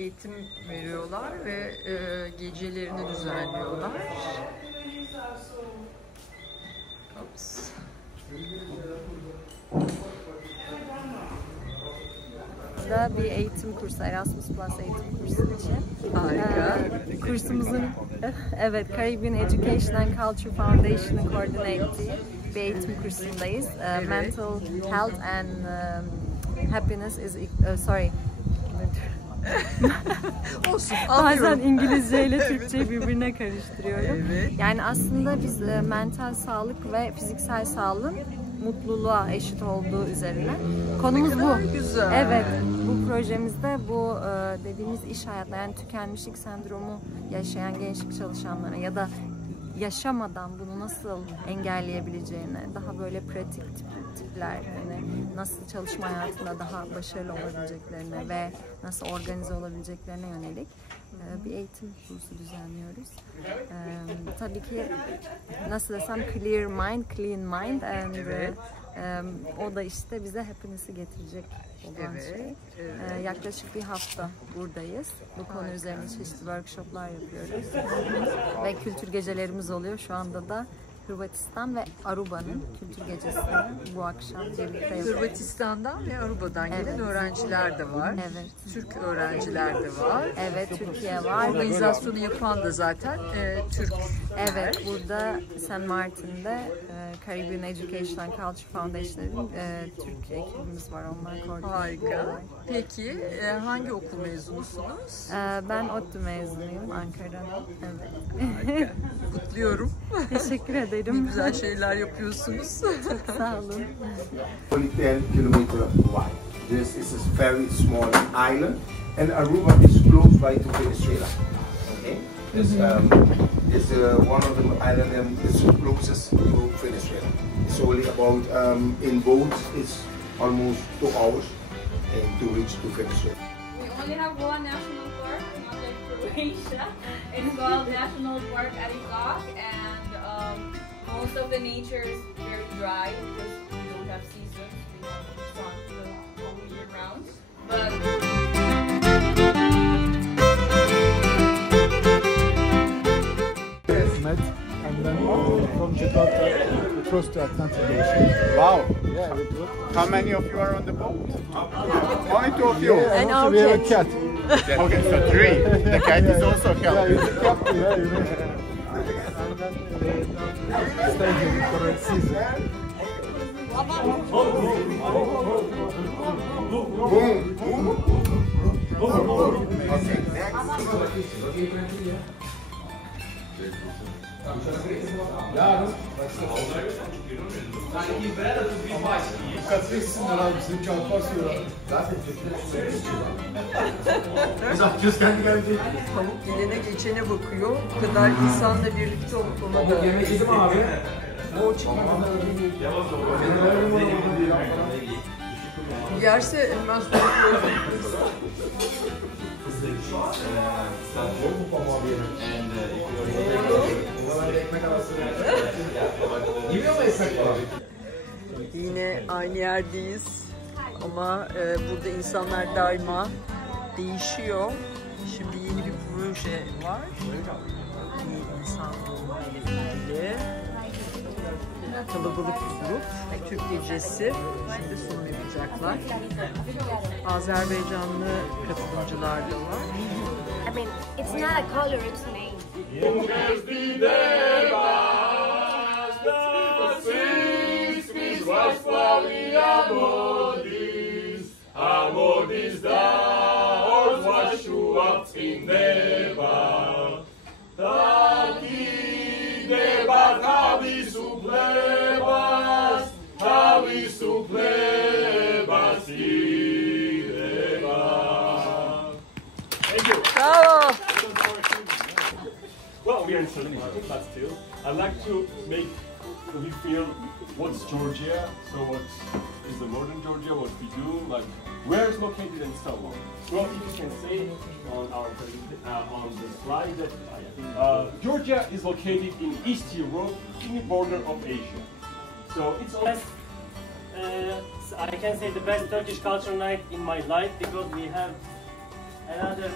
eğitim veriyorlar ve gecelerini düzenliyorlar. Ops. Da bir eğitim kursu, Erasmus Plus eğitim kursu için. Harika. Kursumuzun evet, Caribbean Education and Culture Foundation'ın koordine ettiği bir eğitim kursundayız. Evet. Mental Health and Happiness is sorry. Olsun, Bazen İngilizce ile Türkçeyi birbirine karıştırıyorum. Evet. Yani aslında biz mental sağlık ve fiziksel sağlığın mutluluğa eşit olduğu üzerine. Konumuz bu. Güzel. Evet. Bu projemizde bu dediğimiz iş hayatına, yani tükenmişlik sendromu yaşayan gençlik çalışanlara ya da yaşamadan bunu nasıl engelleyebileceğine, daha böyle pratik tipler, hani nasıl çalışma hayatında daha başarılı olabileceklerine ve nasıl organize olabileceklerine yönelik bir eğitim kursu düzenliyoruz. Tabii ki nasıl desem, clear mind, clean mind, and o da işte bize happiness'i getirecek olan şey. Yaklaşık bir hafta buradayız. Bu konu üzerine çeşitli workshoplar yapıyoruz. Ve kültür gecelerimiz oluyor. Şu anda da Hırvatistan ve Aruba'nın kültür gecesini bu akşam birlikte yapıyoruz. Hırvatistan'dan ve Aruba'dan gelen öğrenciler de var. Evet. Türk öğrenciler de var. Evet, Türkiye var. Organizasyonu yapan da zaten Türk. Evet, burada Maarten'de Caribbean Education and Culture Foundation'ın Türk ekibimiz var. Onlar koordine. Harika. Peki hangi okul mezunusunuz? Ben ODTÜ mezunuyum, Ankara'dan. Evet. Harika. Kutluyorum. Teşekkür ederim. Güzel şeyler yapıyorsunuz. Çok sağ olun. Only 10 kilometers wide. This is a very small island, and Aruba is close by to Venezuela. Okay, it's one of the islands that is closest to Venezuela. It's only about in boat it's almost 2 hours and to reach to Venezuela. We only have one national park, not like Croatia. It's called National Park Arikak, and most of the nature is very dry because we don't have seasons. We have sun the whole year round. Met and then from Jakarta across the Atlantic Ocean. Wow. Yeah, it was. How many of you are on the boat? Only 2 of you. Yeah, And also we our have a cat. Okay, so 3. The cat is also Yeah, helping. it's a captain, yeah, you know. And then stay here for a season. Pamuk gelene geçene bakıyor. Bu kadar insanla birlikte olup ona da... Yedim abi. O yerse hemen sonra yine aynı yerdeyiz ama burada insanlar daima değişiyor. Şimdi yeni bir proje var. Bir insanlarla ilgili. Kalabalık bir grup. Türk gecesi. Şimdi sunum yapacaklar. Azerbaycanlı katılımcılar da var. I mean, it's not a color, it's a name. Bravo. Well, we are in Slovenia, but still, I'd like to make you feel what's Georgia, so what is the modern Georgia, what we do, like where it's located and so on. Well, if you can say on our on the slide that Georgia is located in East Europe, in the border of Asia. So it's all. I can say the best Turkish culture night in my life because we have another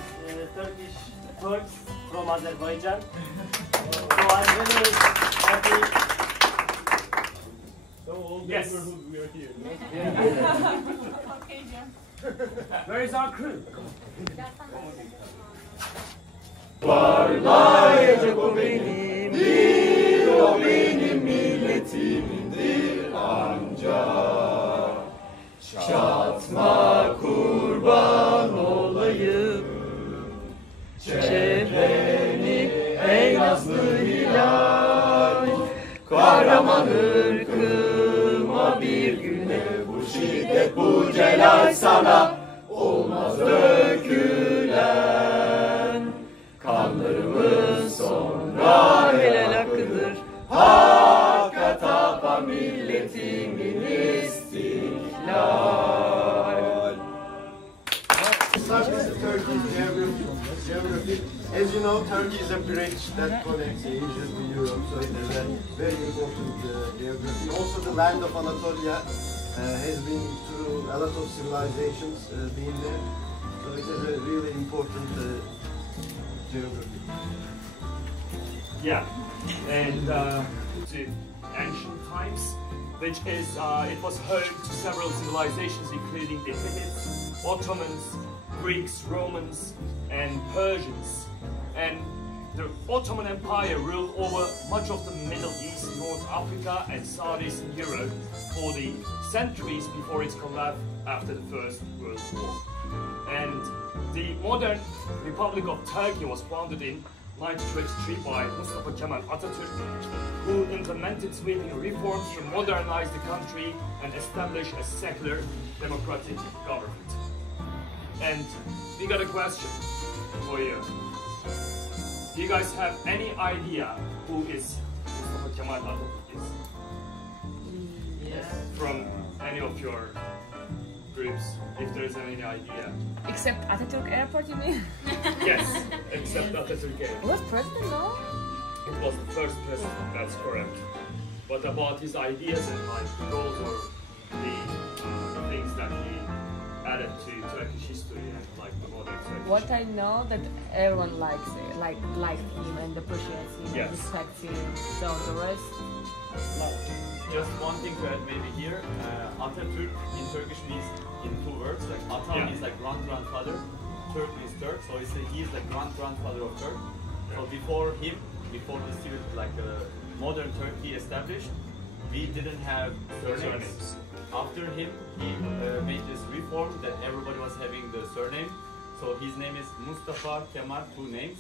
Turkish Turks from Azerbaijan. So I'm really happy. Yes. We are here. Where is our crew? Parlayacak o benimdir, o benim milletimindir ancak. Çatma kurban olayım, çehreni ey nazlı hilal. Kahraman ırkıma bir güne bu şiddet bu celal sana olmaz dökülen. Kanlarımız sonra helal hakkıdır. Hakka tapan milletimin istiklal. Geography. As you know, Turkey is a bridge that connects Asia to Europe, so it has a very important geography. Also, the land of Anatolia has been through a lot of civilizations being there, so it has a really important geography. Yeah, and to ancient times, which is it was home to several civilizations, including the Hittites, Ottomans, Greeks, Romans, and Persians. And the Ottoman Empire ruled over much of the Middle East, North Africa, and Southeastern Europe for the centuries before its collapse after the First World War. And the modern Republic of Turkey was founded in 1923 by Mustafa Kemal Atatürk, who implemented sweeping reforms to modernize the country and establish a secular democratic government. And we got a question for you. Do you guys have any idea who is Mustafa Kemal Atatürk is? Yes. From any of your groups, if there is any idea. Except Atatürk Airport, you mean? Yes, except Atatürk Airport. Was president, no? It was the first president, that's correct. But about his ideas and like goals or the things that he added to Turkish history and like the modern Turkish. What I know that everyone likes it, liked him and appreciates him, Yes. and respects him. So the rest, Just one thing to add maybe here, Atatürk in Turkish means in two words, like Ata Yeah. means like grandfather, Turk means Turk, so he's the grandfather of Turk. So before him, before the civil, like modern Turkey established, we didn't have surnames. After him, he made this reform that everybody was having the surname. So his name is Mustafa Kemal, two names,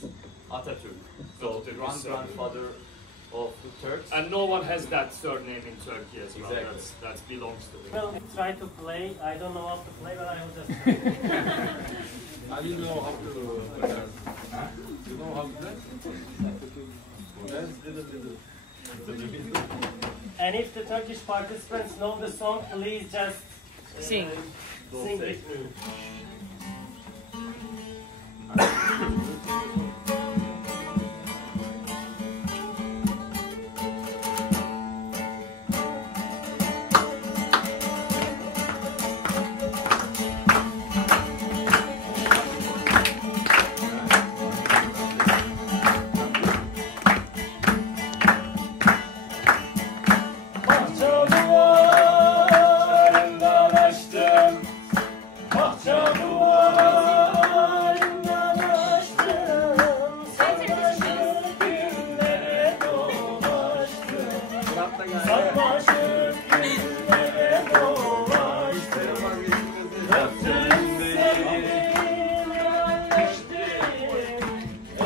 Atatürk. So the grandfather of the Turks. And no one has that surname in Turkey as well. Exactly. That belongs to them. Well, try to play. I don't know how to play, but I will just try. I didn't know how to play. You know how to play? And if the Turkish participants know the song, please just Sing. Sing with me.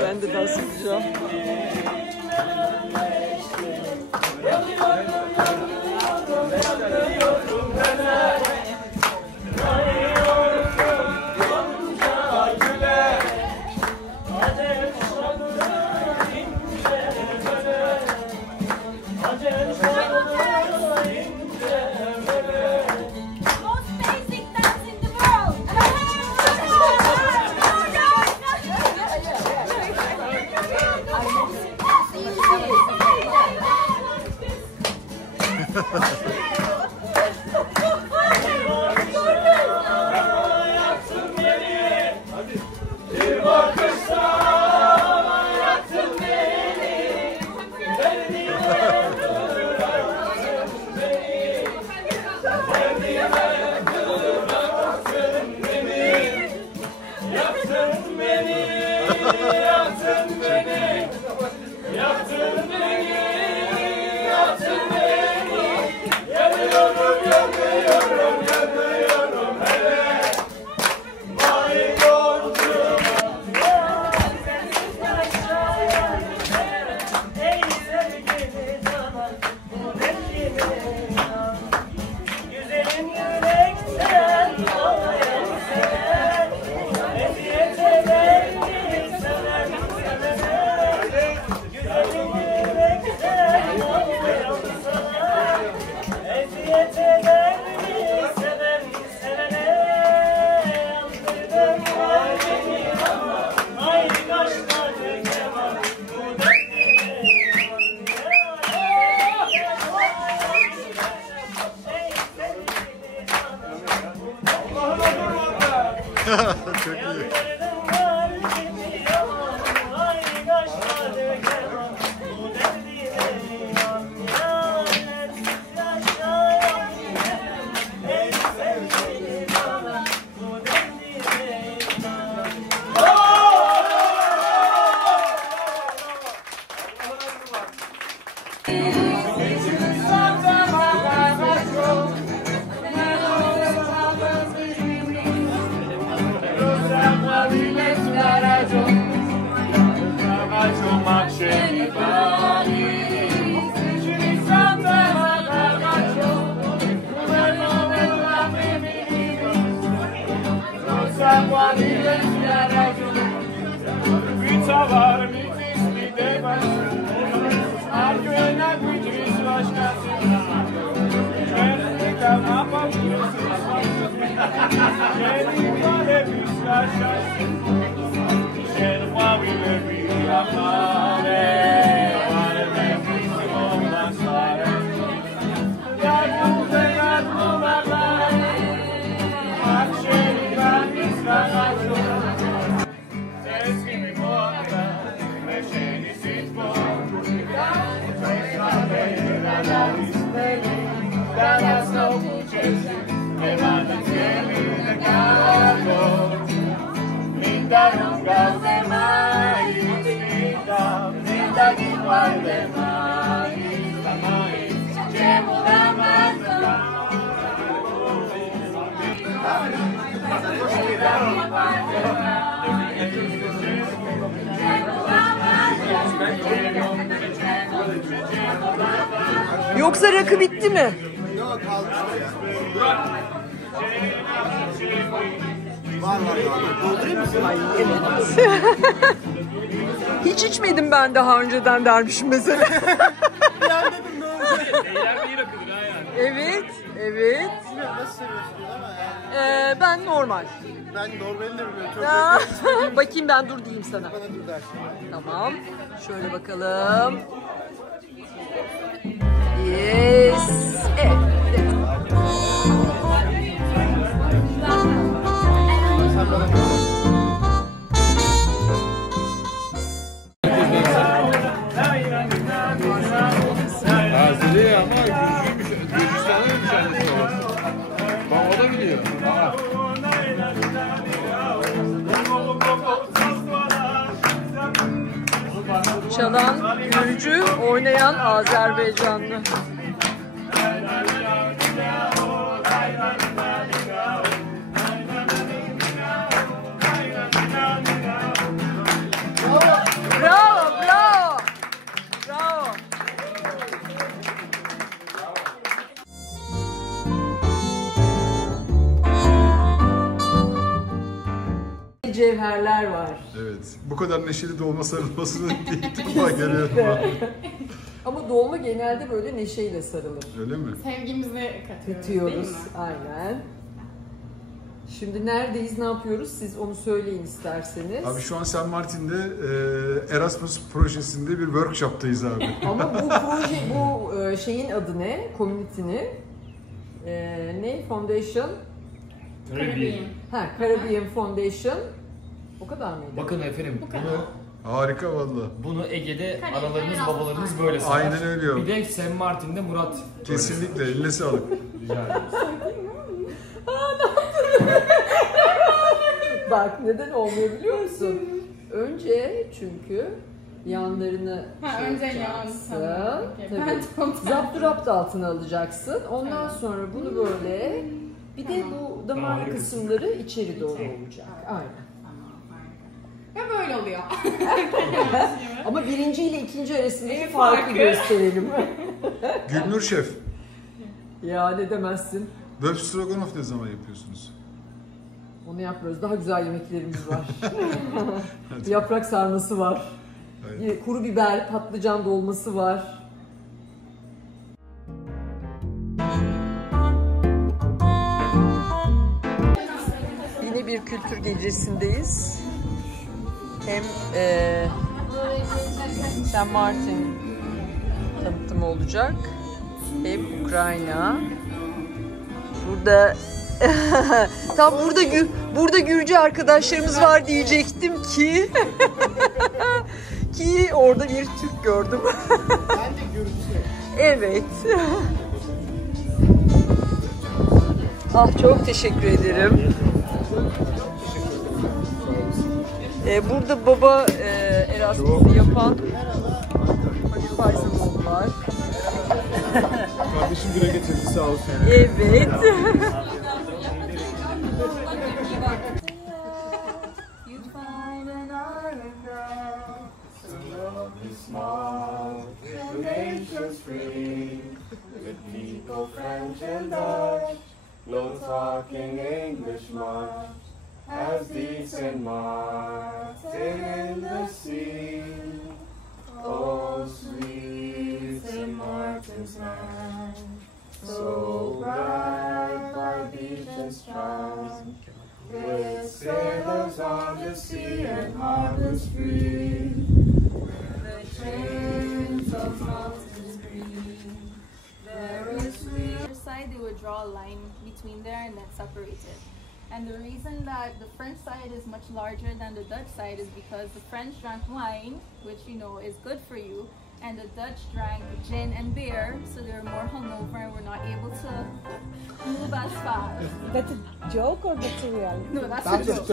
Ben de dans edeceğim. Yoksa rakı bitti mi? Yok, kalmış ya. Var. Doldurayım mısın? Ay evet. Hiç içmedim ben daha önceden dermişim mesela. Ben dedim ne oldu? Eğlenmeyi rakıdır ha yani. Evet, evet. Nasıl seviyorsun ama Ben normal. ben normalini de bilmiyorum. Çok Bakayım ben dur diyeyim sana. bana dur dersin. Tamam. Şöyle bakalım. Yes. Evet. Hazırlığı ama Gürcüymüş. Gürcistan'ın annesi babası. Bak o da biliyor. Çalan Gürcü, oynayan Azerbaycanlı. Bravo, bravo. Bravo. Cevherler var. Evet. Bu kadar neşeli dolma sarılmasını ilk defa görüyorum. Ama dolma genelde böyle neşeyle sarılır. Öyle mi? Sevgimizi Katıyoruz. Aynen. Şimdi neredeyiz, ne yapıyoruz? Siz onu söyleyin isterseniz. Abi şu an San Martin'de Erasmus projesinde bir workshop'tayız abi. Ama bu proje, bu şeyin adı ne? Community'nin ne? Foundation? Caribbean Foundation. O kadar mıydı? Bakın efendim, Harika valla. bunu Ege'de analarınız, babalarınız böyle sever. Aynen öyle. Bir de San Martin'de Murat. Kesinlikle, eline sağlık. Rica ederim. Bak neden olmuyor biliyor musun? Önce çünkü yanlarını önce yapacaksın. yan, Tabii. Zapturapt altına alacaksın. Ondan sonra bunu böyle bir de bu damar kısımları içeri doğru olacak. Aynen. Ve böyle oluyor. Ama birinci ile ikinci arasındaki farkı gösterelim. Gülnur Şef, Ya ne demezsin. Bölüm Stroganoff ne zaman yapıyorsunuz? Onu yapmıyoruz. Daha güzel yemeklerimiz var. Yaprak sarması var. Evet. Kuru biber, patlıcan dolması var. Yine bir kültür gecesindeyiz. Hem San Martin tanıtımı olacak. Hem Ukrayna. Burada tam burada Gürcü arkadaşlarımız var diyecektim ki ki orada bir Türk gördüm. Ben de Gürcü. Evet. Ah çok teşekkür ederim. Burada baba Erasmus'u yapan Ali Fayzaloğlu var. Kardeşim güne getirdi sağ olsun. Evet. No talking English much, as decent Maarten in the sea. Oh, sweet St. Martin's land, so bright by beach and strand, sea and harvest free, the chains of mountains green. There is sweet. Side, they would draw a line between there and then separate it. And the reason that the French side is much larger than the Dutch side is because the French drank wine, which you know is good for you, and the Dutch drank gin and beer, so they were more hungover and were not able to move as fast. That's a joke or that's a reality? No, that's a joke.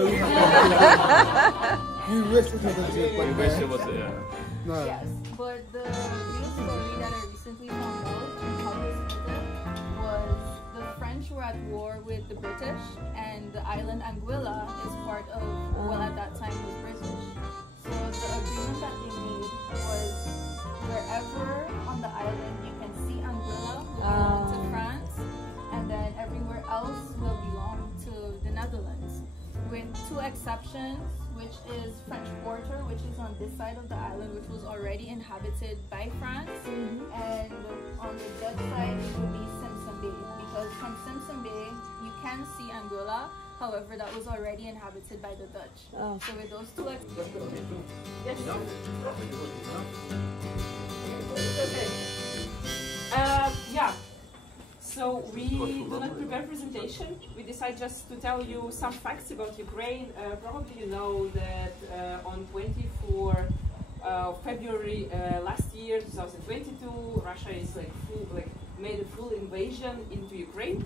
You wish it was a joke. You wish it was a, yeah. No. Yes, but the real story that I recently found out and how this started was the French were at war with the British, and the island Anguilla is part of, well, at that time was British. So the agreement that they made was wherever on the island you can see Anguilla will belong to France, and then everywhere else will belong to the Netherlands, with two exceptions, which is French Quarter, which is on this side of the island, which was already inhabited by France, and on the Dutch side it would be Simpson Bay, because from Simpson Bay you can see Anguilla. However, that was already inhabited by the Dutch. So with those two yes. Okay. Yeah. So we do not prepare presentation. We decide just to tell you some facts about Ukraine. Probably you know that on 24 February last year, 2022, Russia is made a full invasion into Ukraine.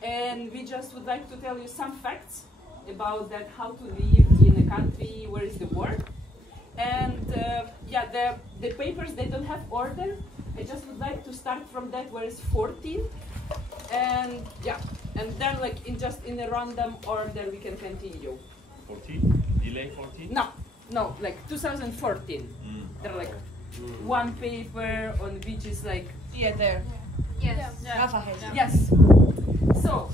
And we just would like to tell you some facts about that, how to live in a country where is the war. And yeah, the papers, they don't have order. I just would like to start from that where is 14. And yeah, and then in a random order we can continue. 14? Delay 14? No, like 2014. There are one paper on which is there. Yes. Yes. So,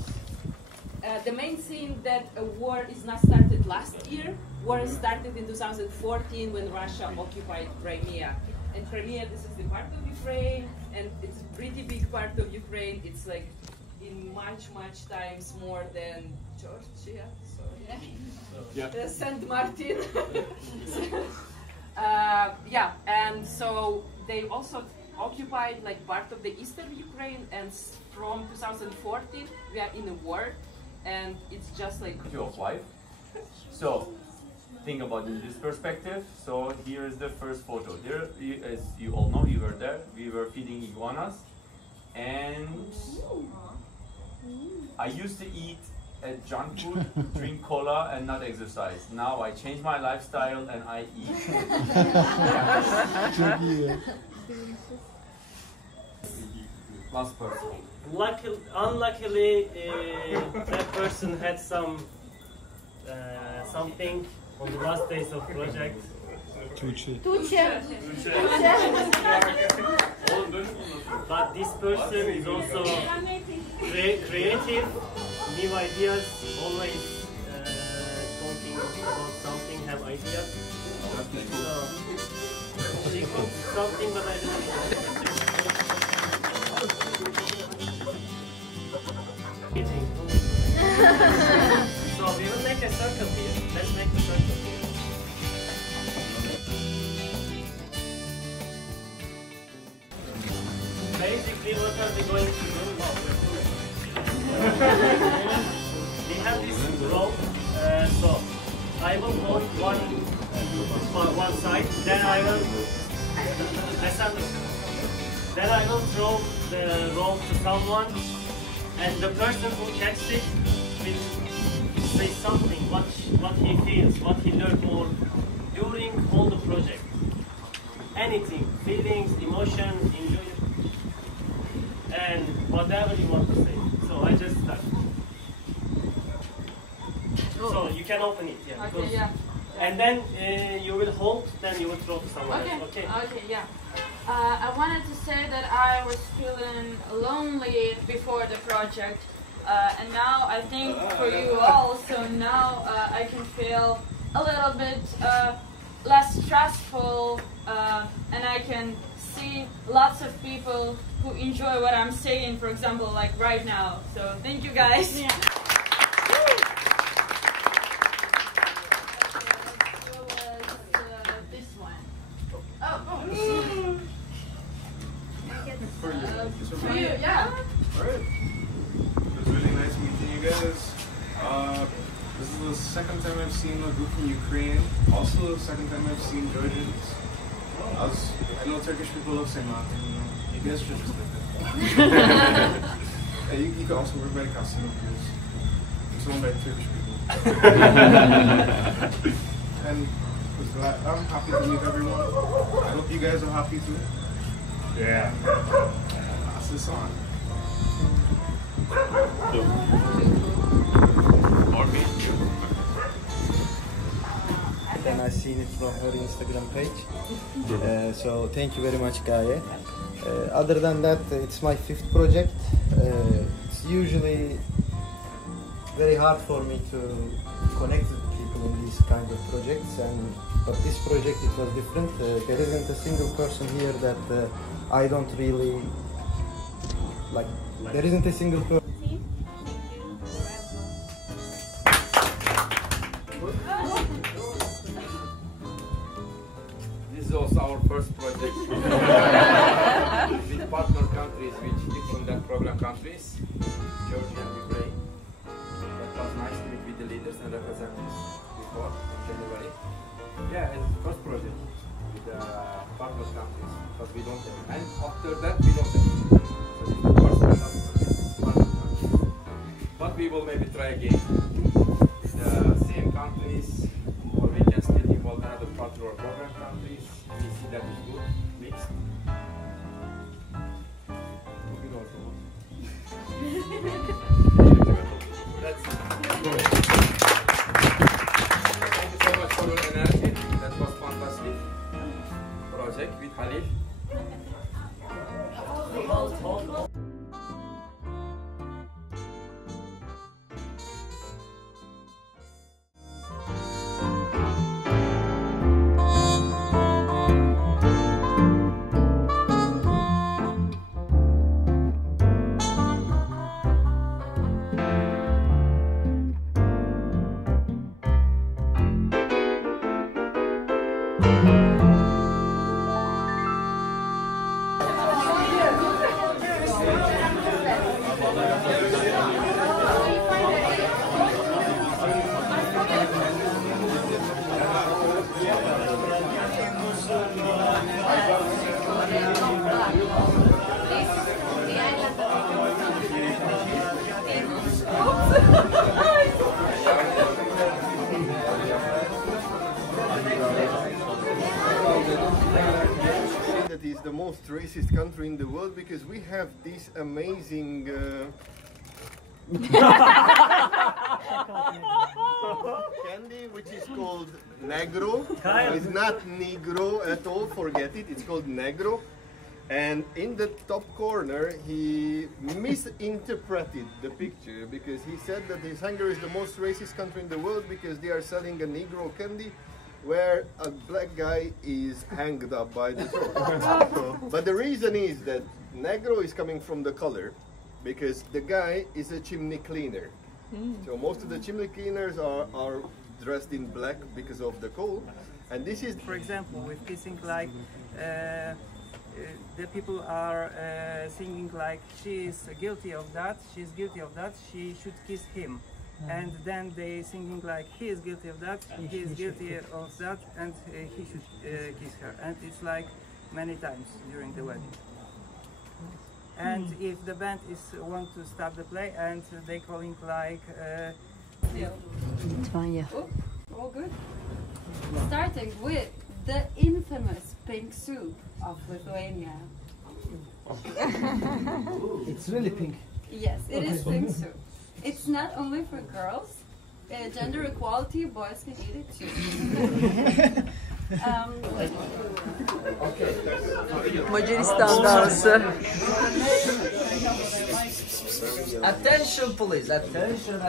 the main thing that a war is not started last year. War started in 2014 when Russia occupied Crimea. And Crimea, this is the part of Ukraine, and it's a pretty big part of Ukraine. It's in much times more than Georgia. Sorry. St. Martin. Yeah, and so they also occupied part of the eastern Ukraine, and from 2014 we are in a war, and it's just Of life. So think about it in this perspective. So here is the first photo. There, as you all know, you were there. We were feeding iguanas, and I used to eat junk food, drink cola, and not exercise. Now I changed my lifestyle and I eat. Last person. Unluckily, that person had something on the last days of project. But this person is also creative, new ideas, always talking about something, have ideas. So she cooked something, but I don't know. So we will make a circle here. Let's make a circle here. Basically, what are we going to do? We have this rope, so I will hold one side, then I will throw the rope to someone, and the person who catches it will say something, what he feels, what he learned more during all the project. Anything, feelings, emotions, enjoy, and whatever you want to say. So I just start. So you can open it, yeah. Okay, yeah. And then you will hold, then you will throw to someone else. Okay. Okay, yeah. I wanted to say that I was feeling lonely before the project, and now I think for you all, so now I can feel a little bit less stressful, and I can see lots of people who enjoy what I'm saying, for example, like right now. So thank you guys. Yeah. For you. For you, yeah. Alright. It was really nice meeting you guys. This is the second time I've seen a group from Ukraine. Also the second time I've seen Georgians. I know Turkish people love saying Maarten, you know. You guys should just live it. You can also work by the casino because it's owned by Turkish people. And I'm happy to meet everyone. I hope you guys are happy too. Yeah. Pass this on. And I've seen it from her Instagram page. So thank you very much, Gaye. Other than that, it's my 5th project. It's usually very hard for me to connect with people in these kind of projects, but this project it was different. There isn't a single person here that I don't really like. There isn't a single person. This is also our first project with partner countries which different than program countries, Georgia and Ukraine. That was nice to meet with the leaders and representatives before in January. Yeah, it's the first project with the partner countries, but we don't have. And after that we don't have. So this is the first and last project, partner countries. But we will maybe try again. The same countries, or we can still involve another partner or program countries. We see that is good, mixed. That's it. Thank you so much for your energy. That was fantastic project with Halil. That is the most racist country in the world because we have this amazing candy which is called negro. It's not negro at all, forget it, it's called negro. And in the top corner he misinterpreted the picture because he said that Hungary is the most racist country in the world because they are selling a negro candy where a black guy is hanged up by the throat. But the reason is that negro is coming from the color because the guy is a chimney cleaner. So most of the chimney cleaners are dressed in black because of the coal. And this is, for example, with kissing, like the people are singing like she is guilty of that, she's guilty of that, she should kiss him. And then they singing like he is guilty of that, he is guilty of that, and he should kiss her. And it's like many times during the wedding. And if the band want to stop the play, and they calling like all good. Starting with the infamous pink soup of Lithuania. It's really pink. Yes, it is pink soup. It's not only for girls. Gender equality, boys can eat it too. Macaristan dansı. Attention please, attention.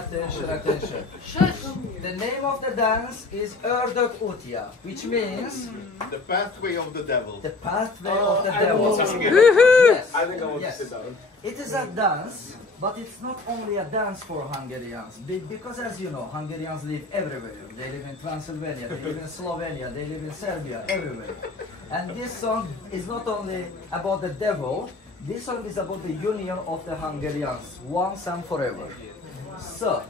The name of the dance is Ördök Utya, which means the pathway of the devil. The pathway of the devil. Yes. I think I want to sit down. It is a dance, but it's not only a dance for Hungarians, because as you know, Hungarians live everywhere. They live in Transylvania, they live in Slovenia, they live in Serbia, everywhere. And this song is not only about the devil, This song is about the union of the Hungarians, once and forever. So,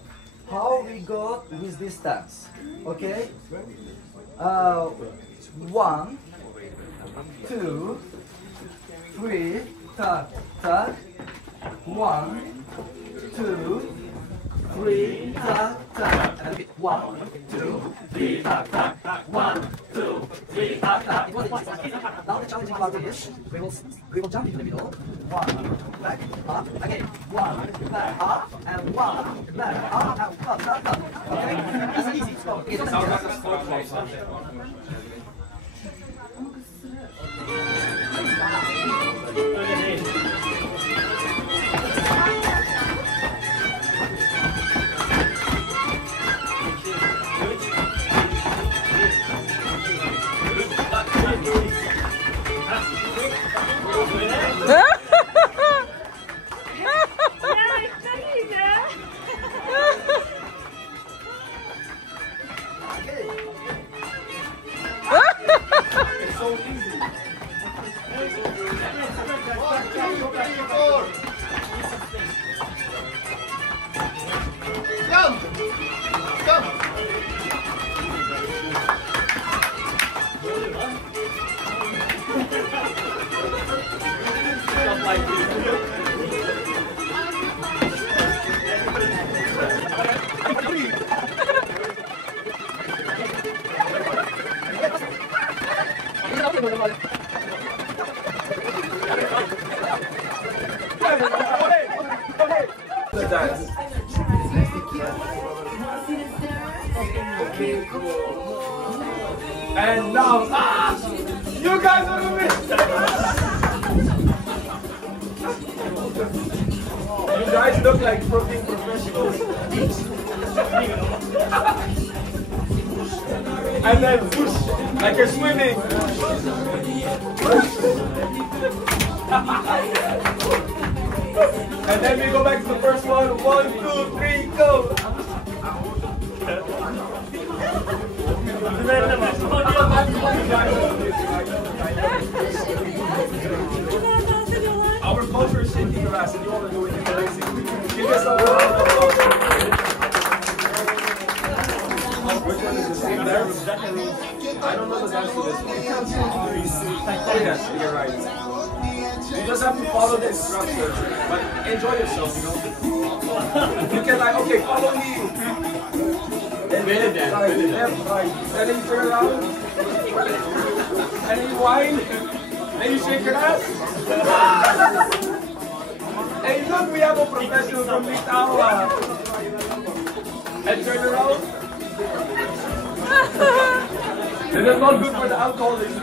how we got with this dance? Okay? 1, 2, 3, tak, tak. 1, 2, 3, tak, tak. 1, 2, 3, tak, tak. 1, 2, 3, tak, tak. Now the challenging part is we will jump into the middle. 1, back, up, again. 1, back, up, and 1, back, up, and up, up, up. Okay? It's easy. It sounds like a sport place. And now, you guys are the best. You guys look like fucking professionals. And then push, like you're swimming. And then we go back to the first one. 1, 2, 3, go. Our culture is shaking your ass and you want to do it amazing. Give us a round of applause. Which one is the same there? I don't know the dance for this one. Oh yes, you're right. You just have to follow the instructions, but enjoy yourself, you know. You can like, okay, follow me. Left, right. And then you turn around. And then you whine. Then you shake your ass. Hey, look, we have a professional from Litaua. And turn around. And it's not good for the alcoholics.